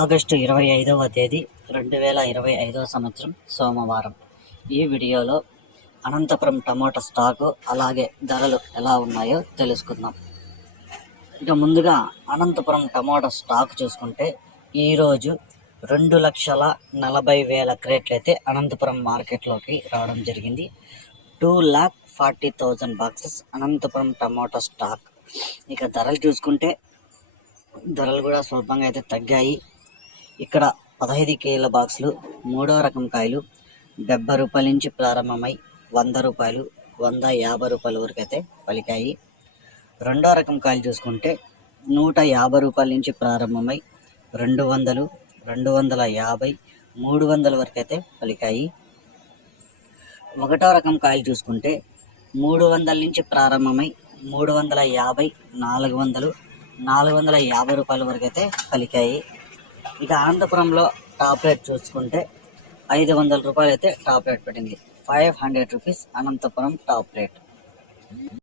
August 25వ తేదీ 2025 సంవత్సరం సోమవారం. ఈ వీడియోలో అనంతపురం టమోటా స్టాకు అలాగే ధరలు ఎలా ఉన్నాయో తెలుసుకుందాం. ఇక ముందుగా అనంతపురం టమోటా స్టాక్ చూసుకుంటే ఈరోజు 2,40,000 క్రేట్లు అయితే అనంతపురం మార్కెట్లోకి రావడం జరిగింది. 2,40,000 బాక్సెస్ అనంతపురం టమోటా స్టాక్. ఇక ధరలు చూసుకుంటే ధరలు కూడా స్వల్పంగా అయితే తగ్గాయి. ఇక్కడ 15 కేల బాక్సులు మూడో రకం కాయలు 70 రూపాయల నుంచి ప్రారంభమై 100 రూపాయలు 150 రూపాయల వరకు అయితే పలికాయి. రెండో రకం కాయలు చూసుకుంటే 150 రూపాయల నుంచి ప్రారంభమై 200, 250, 300 వరకు అయితే పలికాయి. ఒకటో రకం కాయలు చూసుకుంటే 300 నుంచి ప్రారంభమై 350, 400, 450 రూపాయల వరకు అయితే పలికాయి. ఇక అనంతపురంలో టాప్ రేట్ చూసుకుంటే 500 రూపాయలు అయితే టాప్ రేట్ పడింది. 500 రూపీస్ అనంతపురం టాప్ రేట్.